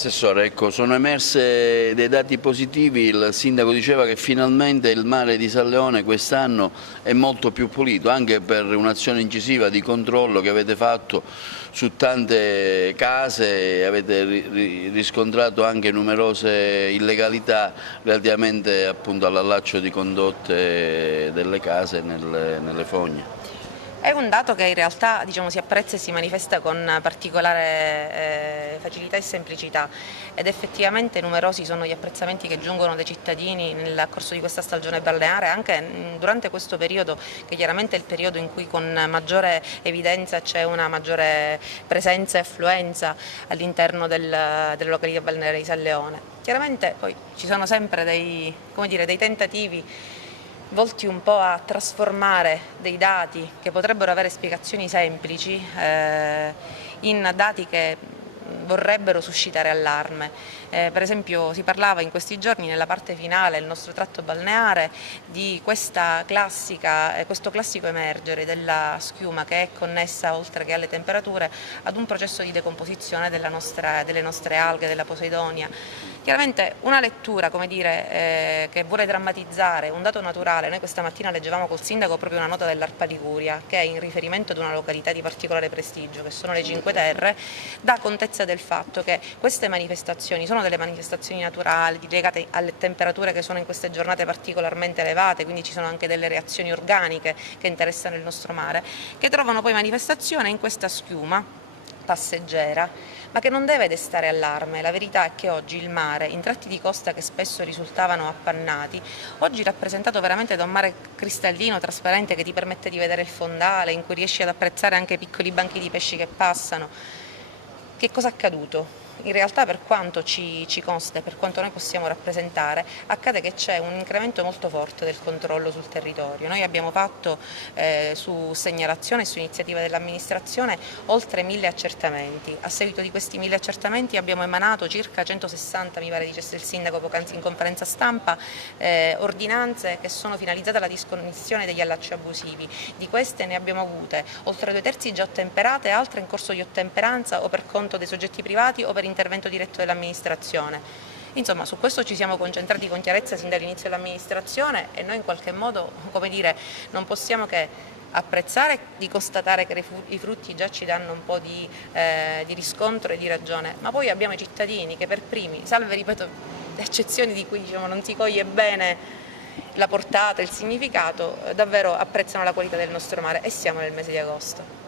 Assessore, ecco, sono emerse dei dati positivi, il sindaco diceva che finalmente il mare di San Leone quest'anno è molto più pulito, anche per un'azione incisiva di controllo che avete fatto su tante case, avete riscontrato anche numerose illegalità relativamente appunto all'allaccio di condotte delle case nelle fogne. È un dato che in realtà si apprezza e si manifesta con particolare facilità e semplicità ed effettivamente numerosi sono gli apprezzamenti che giungono dai cittadini nel corso di questa stagione balneare, anche durante questo periodo che chiaramente è il periodo in cui con maggiore evidenza c'è una maggiore presenza e affluenza all'interno delle località balneari di San Leone. Chiaramente poi ci sono sempre dei tentativi volti un po' a trasformare dei dati che potrebbero avere spiegazioni semplici in dati che vorrebbero suscitare allarme. Per esempio si parlava in questi giorni nella parte finale del nostro tratto balneare di questo classico emergere della schiuma che è connessa oltre che alle temperature ad un processo di decomposizione delle nostre alghe, della Posidonia. Chiaramente una lettura che vuole drammatizzare un dato naturale. Noi questa mattina leggevamo col sindaco proprio una nota dell'ARPA Liguria che in riferimento ad una località di particolare prestigio che sono le Cinque Terre dà contezza del fatto che queste manifestazioni sono delle manifestazioni naturali legate alle temperature che sono in queste giornate particolarmente elevate, quindi ci sono anche delle reazioni organiche che interessano il nostro mare, che trovano poi manifestazione in questa schiuma passeggera, ma che non deve destare allarme. La verità è che oggi il mare, in tratti di costa che spesso risultavano appannati, oggi rappresentato veramente da un mare cristallino, trasparente, che ti permette di vedere il fondale, in cui riesci ad apprezzare anche i piccoli banchi di pesci che passano. Che cosa è accaduto? In realtà, per quanto ci consta e per quanto noi possiamo rappresentare, accade che c'è un incremento molto forte del controllo sul territorio. Noi abbiamo fatto su segnalazione e su iniziativa dell'amministrazione oltre 1000 accertamenti. A seguito di questi 1000 accertamenti abbiamo emanato circa 160, mi pare dicesse il sindaco poc'anzi in conferenza stampa, ordinanze che sono finalizzate alla disconnessione degli allacci abusivi. Di queste ne abbiamo avute oltre 2/3 già ottemperate, altre in corso di ottemperanza o per conto dei soggetti privati o per intervento diretto dell'amministrazione. Insomma, su questo ci siamo concentrati con chiarezza sin dall'inizio dell'amministrazione e noi in qualche modo, non possiamo che apprezzare di constatare che i frutti già ci danno un po' di riscontro e di ragione, ma poi abbiamo i cittadini che per primi, salve ripeto le eccezioni di cui non si coglie bene la portata, il significato, davvero apprezzano la qualità del nostro mare e siamo nel mese di agosto.